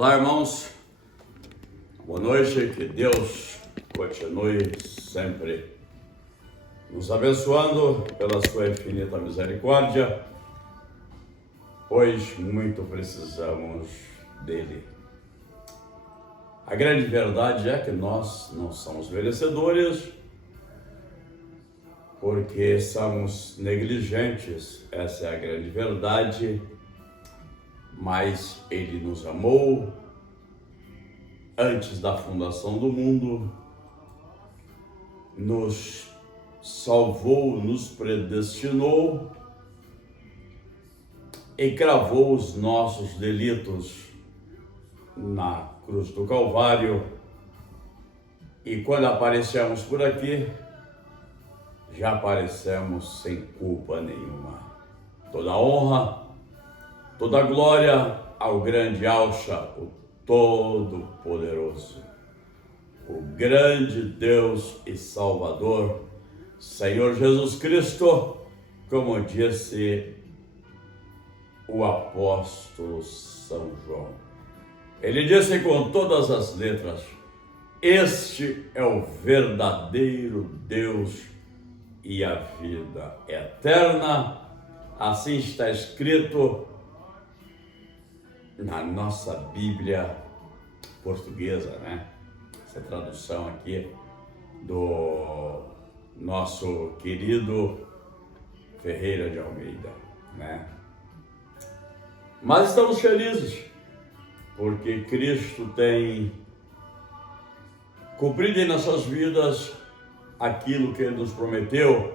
Olá, irmãos, boa noite, que Deus continue sempre nos abençoando pela sua infinita misericórdia, pois muito precisamos dele. A grande verdade é que nós não somos merecedores, porque somos negligentes, essa é a grande verdade. Mas Ele nos amou antes da fundação do mundo, nos salvou, nos predestinou e cravou os nossos delitos na cruz do Calvário. E quando aparecemos por aqui, já aparecemos sem culpa nenhuma. Toda honra, toda glória ao grande Alcha, o Todo-Poderoso, o grande Deus e Salvador, Senhor Jesus Cristo, como disse o apóstolo São João. Ele disse com todas as letras: este é o verdadeiro Deus e a vida eterna. Assim está escrito na nossa Bíblia portuguesa, né? Essa tradução aqui do nosso querido Ferreira de Almeida, né? Mas estamos felizes porque Cristo tem cumprido em nossas vidas aquilo que Ele nos prometeu,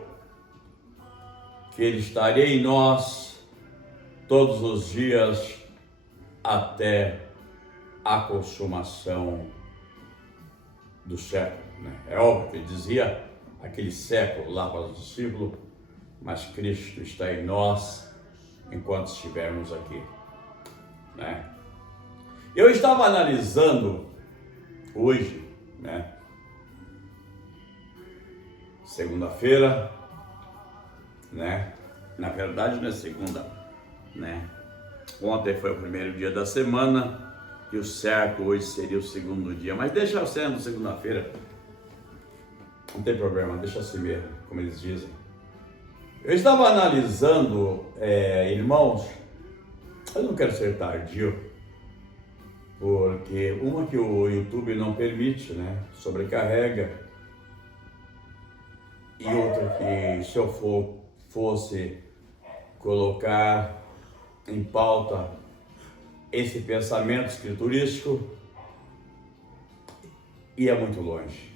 que Ele estaria em nós todos os dias até a consumação do século, né? É óbvio que ele dizia aquele século lá para os discípulos, mas Cristo está em nós enquanto estivermos aqui, né? Eu estava analisando hoje, né? Segunda-feira, né? Na verdade não é segunda, né? Ontem foi o primeiro dia da semana e o certo hoje seria o segundo dia, mas deixa sendo segunda-feira, não tem problema, deixa assim mesmo, como eles dizem. Eu estava analisando, irmãos, eu não quero ser tardio, porque uma que o YouTube não permite, né, sobrecarrega, e outra que se eu fosse colocar em pauta esse pensamento escriturístico, ia muito longe.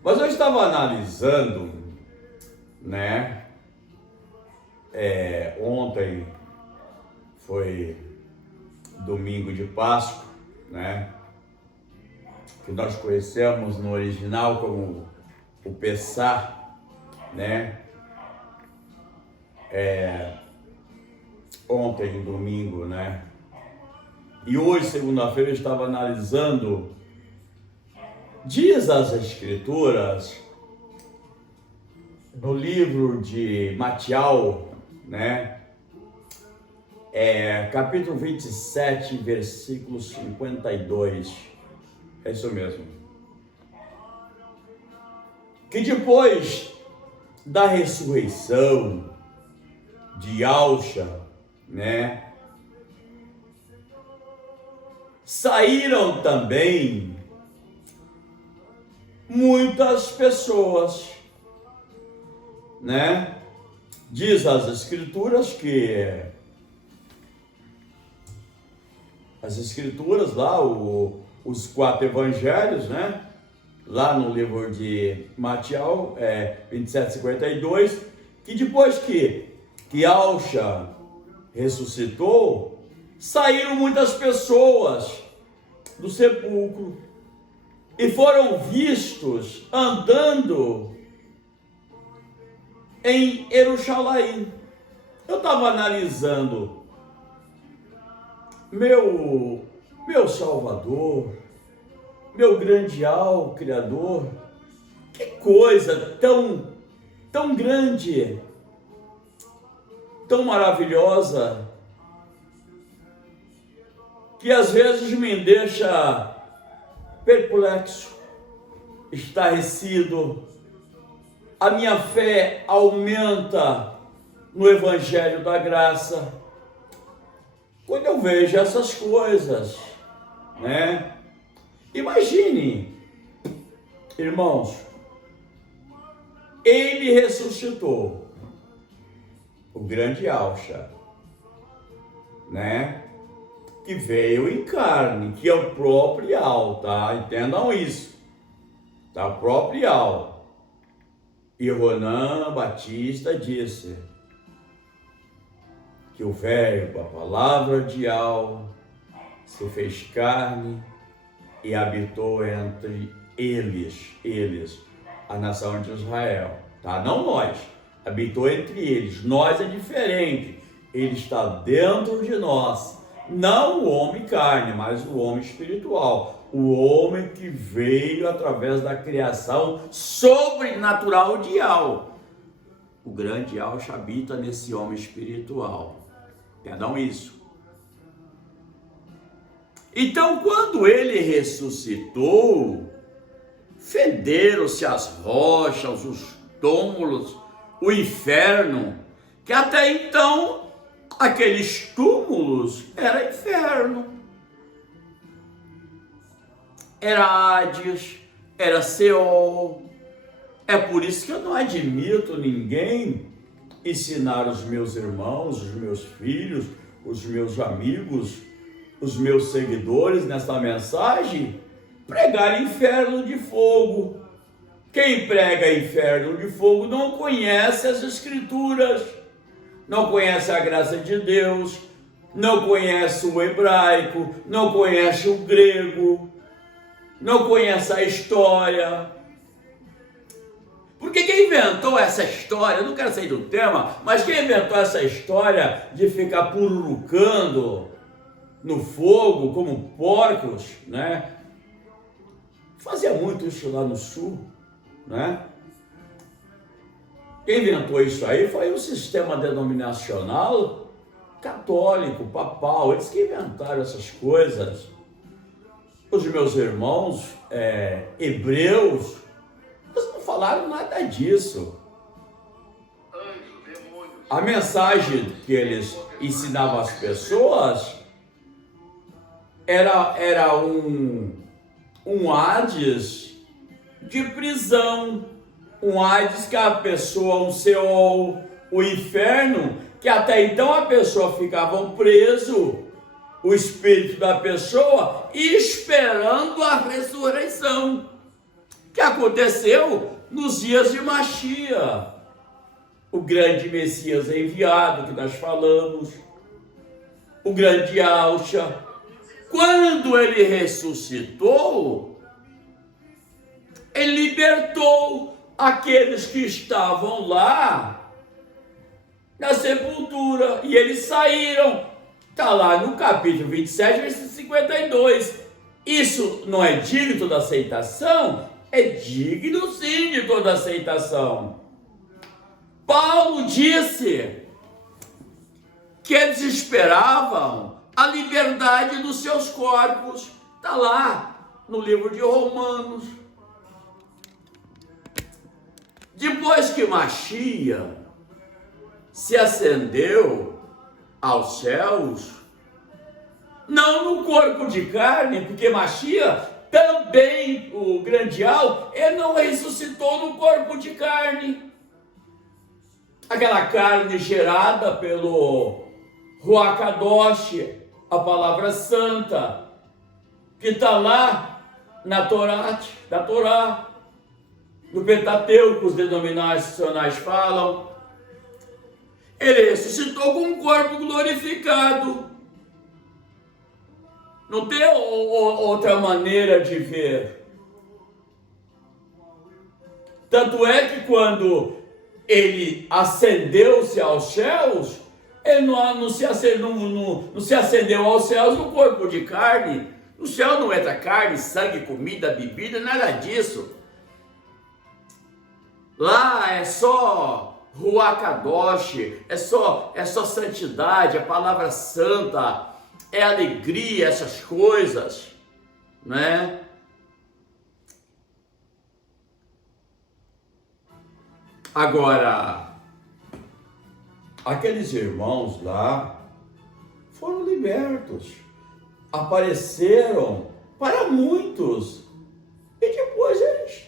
Mas eu estava analisando, né? Ontem foi domingo de Páscoa, né? Que nós conhecemos no original como o Pessah, né? Ontem, domingo, né? E hoje, segunda-feira, eu estava analisando. Diz as Escrituras, no livro de Matial, né? Capítulo 27, versículo 52. É isso mesmo. Que depois da ressurreição de Alcha, né, saíram também muitas pessoas, né? Diz as Escrituras que as Escrituras lá, os 4 evangelhos, né? Lá no livro de Matial, 27:52, que depois que Alcha ressuscitou, saíram muitas pessoas do sepulcro e foram vistos andando em Jerusalém. Eu estava analisando, meu Salvador, meu grande Criador, que coisa tão grande, tão maravilhosa, que às vezes me deixa perplexo, estarrecido. A minha fé aumenta no Evangelho da Graça quando eu vejo essas coisas, né? Imagine, irmãos, ele ressuscitou o grande Alcha, né? Que veio em carne, que é o próprio Ial, tá? Entendam isso, tá? O próprio Ial. E Ronan Batista disse que o Verbo, a palavra de Ial, se fez carne e habitou entre eles, a nação de Israel, tá? Não nós, habitou entre eles. Nós é diferente, ele está dentro de nós, não o homem carne, mas o homem espiritual, o homem que veio através da criação sobrenatural de Ial. O grande Ial habita nesse homem espiritual, entendam isso. Então, quando ele ressuscitou, fenderam-se as rochas, os túmulos, o inferno, que até então aqueles túmulos era inferno, era Hades, era Seol. É por isso que eu não admito ninguém ensinar os meus irmãos, os meus filhos, os meus amigos, os meus seguidores nesta mensagem, pregar inferno de fogo. Quem prega inferno de fogo não conhece as Escrituras, não conhece a graça de Deus, não conhece o hebraico, não conhece o grego, não conhece a história. Porque quem inventou essa história, eu não quero sair do tema, mas quem inventou essa história de ficar pururucando no fogo como porcos, né? Fazia muito isso lá no sul, né? Quem inventou isso aí foi o sistema denominacional católico, papal, eles que inventaram essas coisas. Os meus irmãos hebreus, eles não falaram nada disso. A mensagem que eles ensinavam às pessoas era um Hades de prisão, um Hades que a pessoa, um Seol, o inferno, que até então a pessoa ficava preso, o espírito da pessoa, esperando a ressurreição, que aconteceu nos dias de Machia, o grande Messias enviado que nós falamos, o grande Alcha. Quando ele ressuscitou, ele libertou aqueles que estavam lá na sepultura, e eles saíram. Está lá no capítulo 27, versículo 52. Isso não é digno de toda aceitação? É digno sim de toda aceitação. Paulo disse que eles esperavam a liberdade dos seus corpos. Está lá no livro de Romanos. Depois que Machia se ascendeu aos céus, não no corpo de carne, porque Machia também, o grande Al, ele não ressuscitou no corpo de carne. Aquela carne gerada pelo Ruach Kadosh, a palavra santa, que está lá na Torá, no Pentateuco, os denominacionais falam. Ele ressuscitou com um corpo glorificado. Não tem outra maneira de ver. Tanto é que quando ele ascendeu-se aos céus, ele não se ascendeu aos céus no corpo de carne. No céu não entra carne, sangue, comida, bebida, nada disso. Lá é só Ruach Kadosh, é só santidade, a palavra santa, é alegria, essas coisas, né? Agora, aqueles irmãos lá foram libertos, apareceram para muitos, e depois eles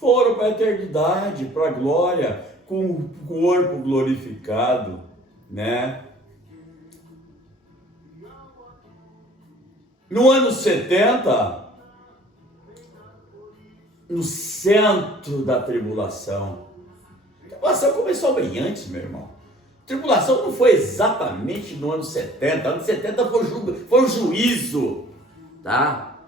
foram para a eternidade, para a glória, com o corpo glorificado, né? No ano 70, no centro da tribulação, a tribulação começou bem antes, meu irmão. A tribulação não foi exatamente no ano 70, ano 70 foi o juízo, tá?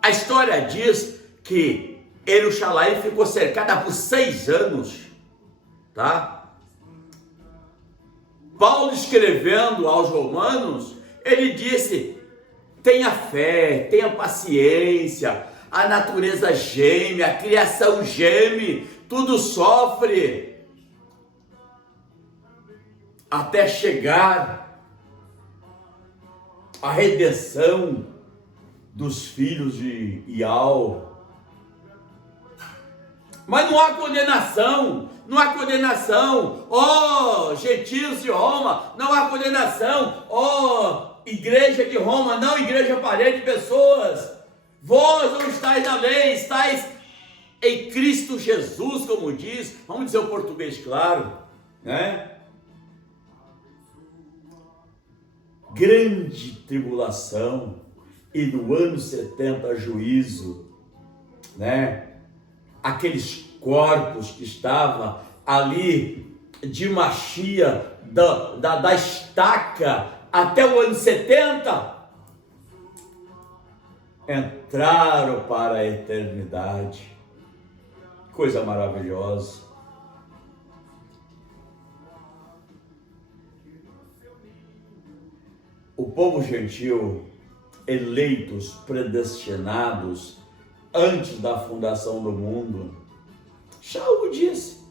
A história diz que Jerusalém ficou cercada por 6 anos, tá? Paulo, escrevendo aos romanos, ele disse: tenha fé, tenha paciência, a natureza geme, a criação geme, tudo sofre, até chegar a redenção dos filhos de Ial. Mas não há condenação, não há condenação, ó gentios de Roma, não há condenação, ó igreja de Roma, não igreja parede de pessoas. Vós não estáis na lei, estáis em Cristo Jesus, como diz, vamos dizer o português claro, né? Grande tribulação, e no ano 70 juízo, né? Aqueles corpos que estavam ali de Machia, da estaca até o ano 70, entraram para a eternidade. Coisa maravilhosa. O povo gentil, eleitos, predestinados, antes da fundação do mundo, Shaul disse,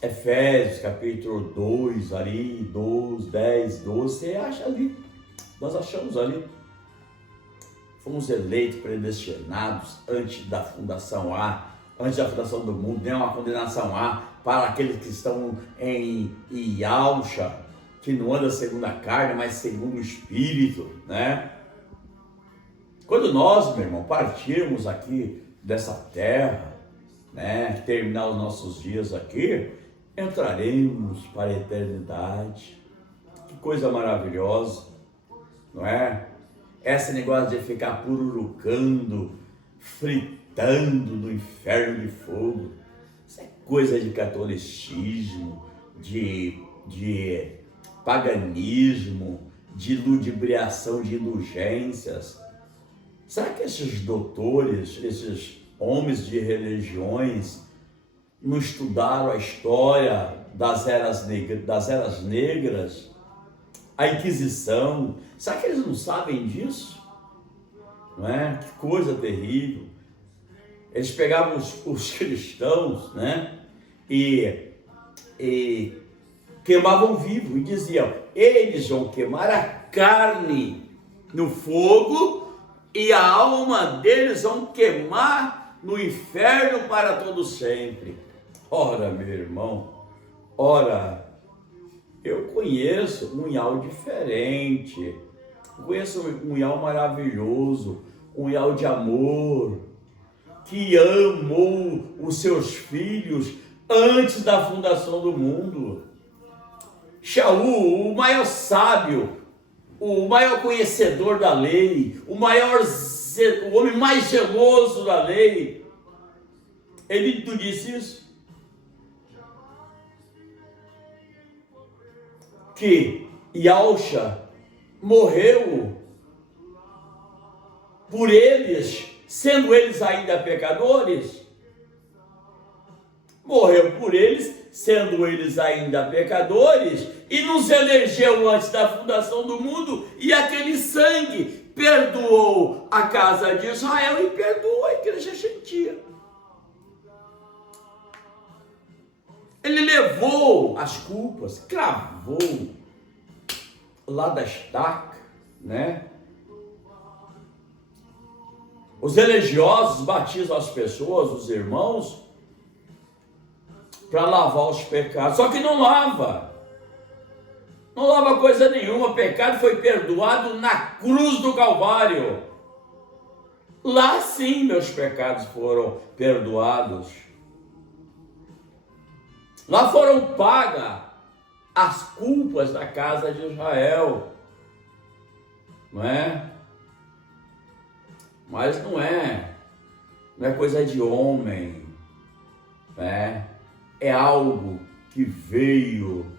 Efésios capítulo 2, ali, 12, 10, 12, você acha ali, nós achamos ali, fomos eleitos, predestinados antes da fundação antes da fundação do mundo, nem uma condenação para aqueles que estão em Yalcha, que não anda segundo a carne, mas segundo o Espírito, né? Quando nós, meu irmão, partirmos aqui dessa terra, né, terminar os nossos dias aqui, entraremos para a eternidade. Que coisa maravilhosa, não é? Esse negócio de ficar pururucando, fritando no inferno de fogo, isso é coisa de catolicismo, de paganismo, de ludibriação de indulgências. Será que esses doutores, esses homens de religiões, não estudaram a história das eras negras, a Inquisição? Será que eles não sabem disso? Não é? Que coisa terrível. Eles pegavam os cristãos, né? E queimavam vivo e diziam: eles vão queimar a carne no fogo e a alma deles vão queimar no inferno para todo sempre. Ora, meu irmão, ora, eu conheço um Ial diferente, eu conheço um Ial maravilhoso, um Ial de amor, que amou os seus filhos antes da fundação do mundo. Shaul, o maior sábio, o maior conhecedor da lei, o homem mais zeloso da lei, ele não disse isso? Que Yalcha morreu por eles, sendo eles ainda pecadores? Morreu por eles, sendo eles ainda pecadores, e nos elegeu antes da fundação do mundo, e aquele sangue perdoou a casa de Israel e perdoou a igreja gentia. Ele levou as culpas, cravou lá da estaca, né? Os religiosos batizam as pessoas, os irmãos, para lavar os pecados. Só que não lava. Não lava coisa nenhuma. O pecado foi perdoado na cruz do Calvário. Lá sim meus pecados foram perdoados. Lá foram pagas as culpas da casa de Israel. Não é? Mas não é coisa de homem, né? É algo que veio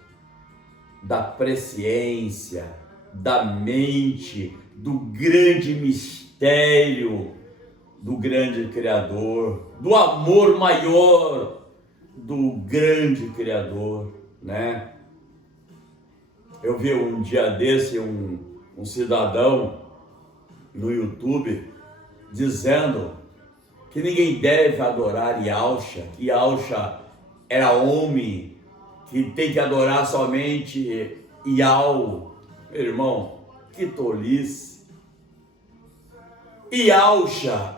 da presciência, da mente, do grande mistério do grande Criador, do amor maior do grande Criador, né? Eu vi um dia desse um cidadão no YouTube dizendo que ninguém deve adorar Yahusha, que Yahusha era homem, que tem que adorar somente Yahweh. Meu irmão, que tolice. Yahusha,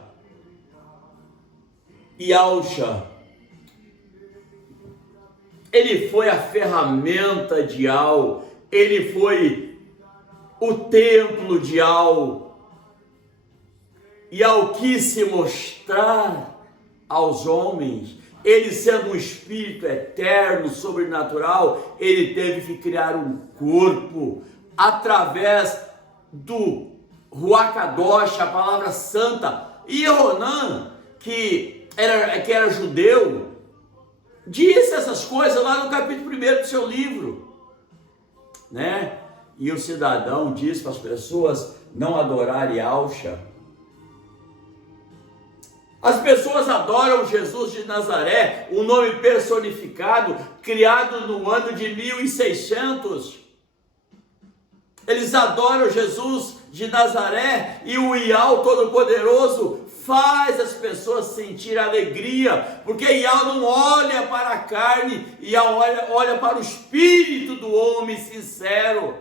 ele foi a ferramenta de Yahweh, ele foi o templo de Yahweh. Yahweh quis se mostrar aos homens. Ele, sendo um espírito eterno, sobrenatural, ele teve que criar um corpo através do Ruach Kadosh, a palavra santa. E Ronan, que era judeu, disse essas coisas lá no capítulo 1 do seu livro, né? E o cidadão disse para as pessoas não adorarem Yahusha. As pessoas adoram Jesus de Nazaré, um nome personificado, criado no ano de 1600. Eles adoram Jesus de Nazaré e o Yahweh Todo-Poderoso faz as pessoas sentir alegria, porque Yahweh não olha para a carne, Yahweh olha para o espírito do homem sincero.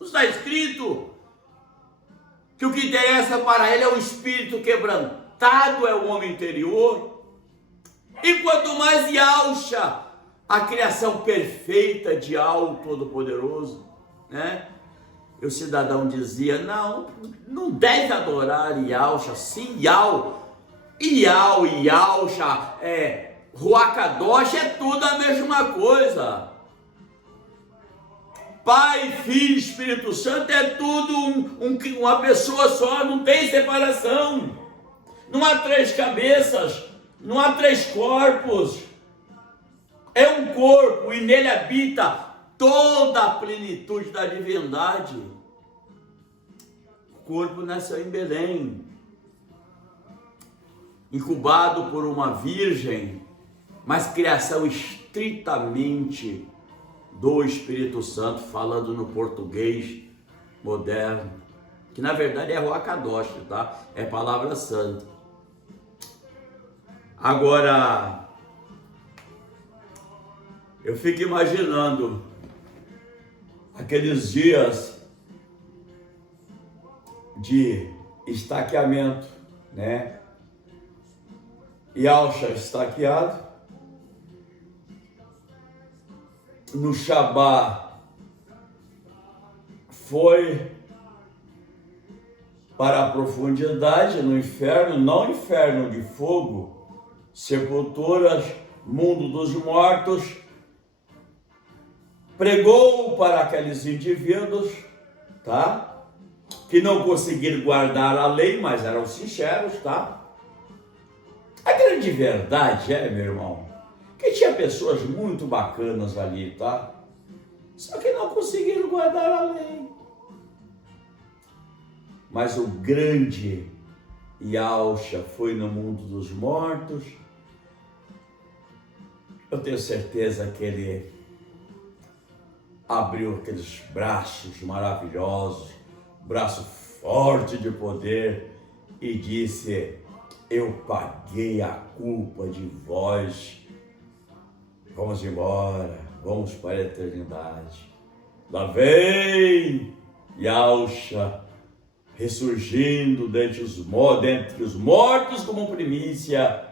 Está escrito que o que interessa para ele é o espírito quebrantado, é o homem interior. E quanto mais Yahusha, a criação perfeita de Yahweh Todo-Poderoso, né? E o cidadão dizia, não deve adorar Yahusha, sim Yahweh. Yahusha, Ruach Kadosh, é tudo a mesma coisa. Pai, Filho, Espírito Santo, é tudo uma pessoa só, não tem separação. Não há três cabeças, não há três corpos. É um corpo e nele habita toda a plenitude da divindade. O corpo nasceu em Belém, incubado por uma virgem, mas criação estritamente do Espírito Santo, falando no português moderno, que na verdade é Ruach Kadosh, tá? É palavra santa. Agora, eu fico imaginando aqueles dias de estaqueamento, né? Yahusha estaqueado, no Shabá foi para a profundidade, no inferno, não inferno de fogo, sepulturas, mundo dos mortos, pregou para aqueles indivíduos, tá? Que não conseguiram guardar a lei, mas eram sinceros, tá? A grande verdade meu irmão, que tinha pessoas muito bacanas ali, tá? Só que não conseguiram guardar a lei. Mas o grande Yahusha foi no mundo dos mortos. Eu tenho certeza que ele abriu aqueles braços maravilhosos, braço forte de poder, e disse: eu paguei a culpa de vós. Vamos embora, vamos para a eternidade. Lá vem Yahshua ressurgindo dentre os mortos como primícia.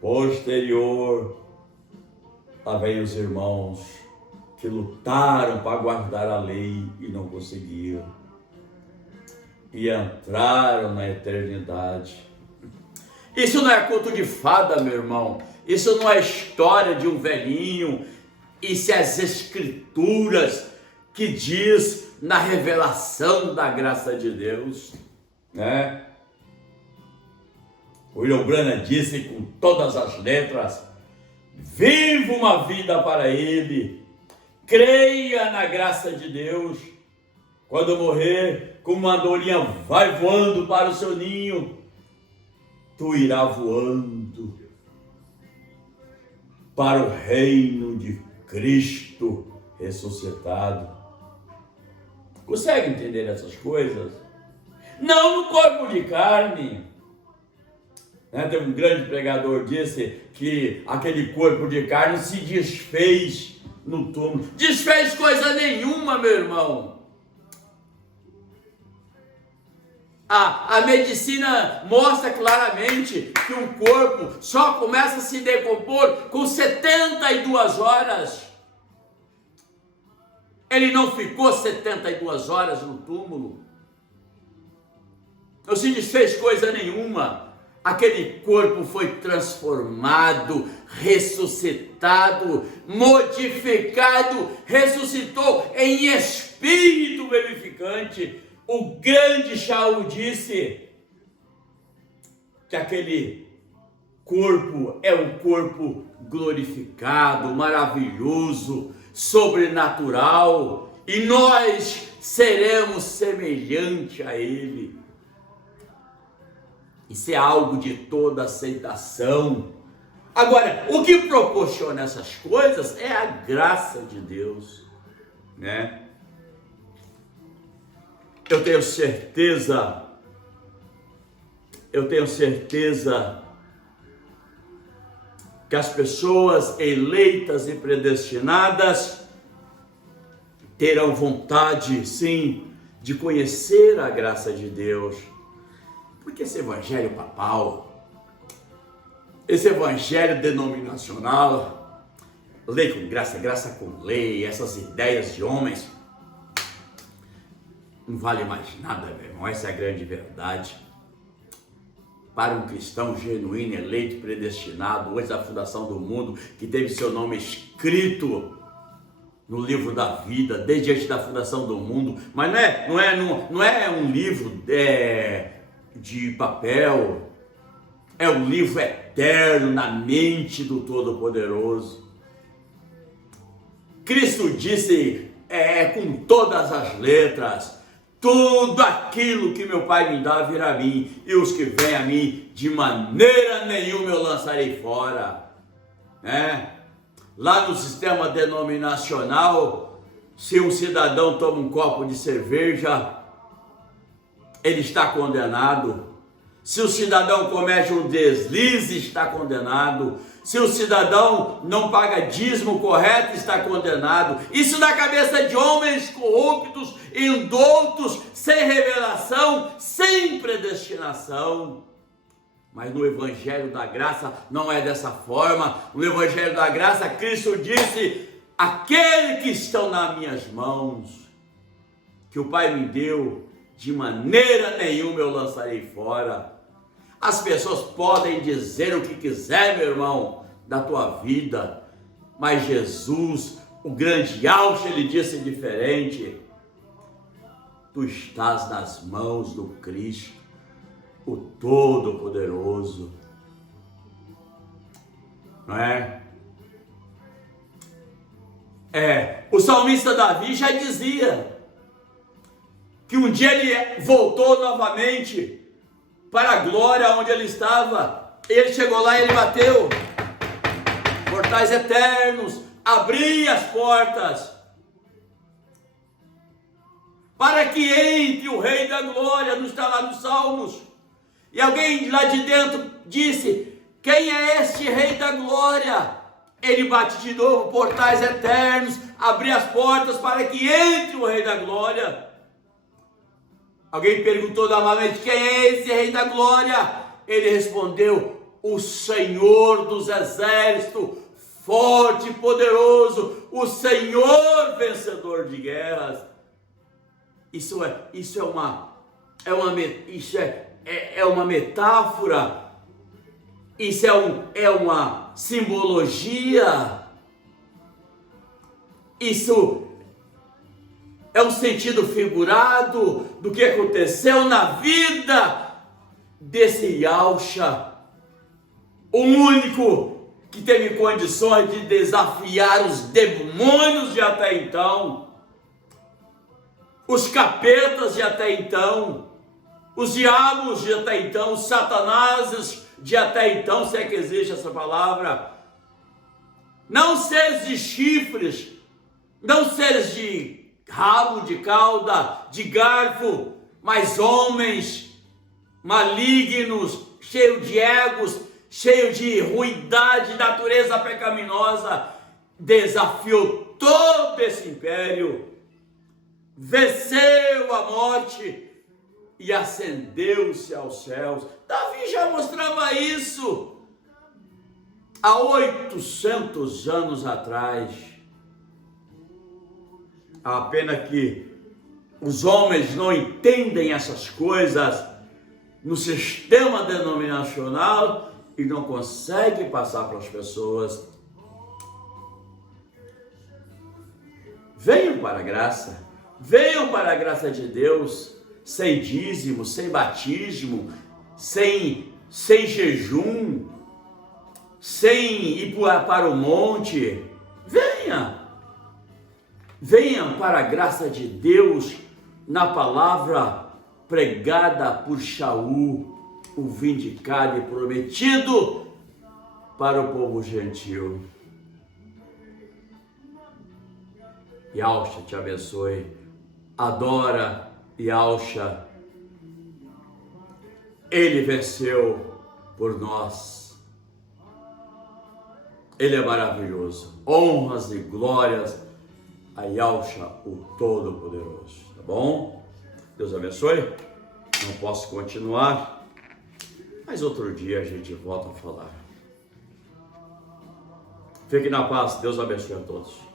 Posterior, lá vem os irmãos que lutaram para guardar a lei e não conseguiram, e entraram na eternidade. Isso não é conto de fada, meu irmão. Isso não é história de um velhinho. Isso é as escrituras que diz na revelação da graça de Deus, né? William Branham disse com todas as letras: viva uma vida para Ele, creia na graça de Deus. Quando morrer, como uma andorinha vai voando para o seu ninho, tu irá voando para o reino de Cristo ressuscitado. Consegue entender essas coisas? Não no corpo de carne. Tem um grande pregador que disse que aquele corpo de carne se desfez no túmulo. Desfez coisa nenhuma, meu irmão. A medicina mostra claramente que um corpo só começa a se decompor com 72 horas. Ele não ficou 72 horas no túmulo. Não se desfez coisa nenhuma. Aquele corpo foi transformado, ressuscitado, modificado, ressuscitou em espírito vivificante. O grande Shaul disse que aquele corpo é um corpo glorificado, maravilhoso, sobrenatural, e nós seremos semelhante a ele. Isso é algo de toda aceitação. Agora, o que proporciona essas coisas é a graça de Deus, né? Eu tenho certeza que as pessoas eleitas e predestinadas terão vontade, sim, de conhecer a graça de Deus. Porque esse evangelho papal, esse evangelho denominacional, lei com graça, graça com lei, essas ideias de homens, não vale mais nada, meu irmão. Essa é a grande verdade. Para um cristão genuíno, eleito, predestinado, antes da fundação do mundo, que teve seu nome escrito no livro da vida, desde antes da fundação do mundo, mas não é um livro de papel, é um livro eterno na mente do Todo-Poderoso. Cristo disse com todas as letras: tudo aquilo que meu Pai me dá virá a mim, e os que vêm a mim, de maneira nenhuma eu lançarei fora. Lá no sistema denominacional, se um cidadão toma um copo de cerveja, ele está condenado. Se o cidadão comete um deslize, está condenado. Se o cidadão não paga dízimo correto, está condenado. Isso na cabeça de homens corruptos, indoutos, sem revelação, sem predestinação. Mas no Evangelho da Graça não é dessa forma. No Evangelho da Graça, Cristo disse: aquele que estão nas minhas mãos, que o Pai me deu, de maneira nenhuma eu lançarei fora. As pessoas podem dizer o que quiser, meu irmão, da tua vida, mas Jesus, o grande Yahshua, ele disse diferente: tu estás nas mãos do Cristo, o Todo-Poderoso, não é? O salmista Davi já dizia que um dia ele voltou novamente para a glória onde ele estava. Ele chegou lá e ele bateu portais eternos, abria as portas para que entre o Rei da Glória. Não está lá nos Salmos? E alguém lá de dentro disse: quem é este Rei da Glória? Ele bate de novo portais eternos, abria as portas para que entre o Rei da Glória. Alguém perguntou novamente: quem é esse Rei da Glória? Ele respondeu: o Senhor dos Exércitos, forte e poderoso, o Senhor vencedor de guerras. Isso é uma metáfora, isso é uma simbologia, isso é um sentido figurado do que aconteceu na vida desse Yahshua, o único que teve condições de desafiar os demônios de até então, os capetas de até então, os diabos de até então, os satanases de até então, se é que existe essa palavra, não seres de chifres, não seres de rabo, de cauda, de garfo, mas homens malignos, cheios de egos, cheios de ruindade, natureza pecaminosa, desafiou todo esse império, venceu a morte e ascendeu-se aos céus. Davi já mostrava isso há 800 anos atrás. A pena que os homens não entendem essas coisas no sistema denominacional e não conseguem passar para as pessoas. Venham para a graça. Venham para a graça de Deus, sem dízimo, sem batismo, sem jejum, sem ir para o monte. Venham para a graça de Deus na palavra pregada por Shaul, o vindicado e prometido para o povo gentil. Yahshua te abençoe. Adora Yahshua. Ele venceu por nós. Ele é maravilhoso. Honras e glórias a Yahshua, o Todo-Poderoso. Tá bom? Deus abençoe. Não posso continuar, mas outro dia a gente volta a falar. Fique na paz. Deus abençoe a todos.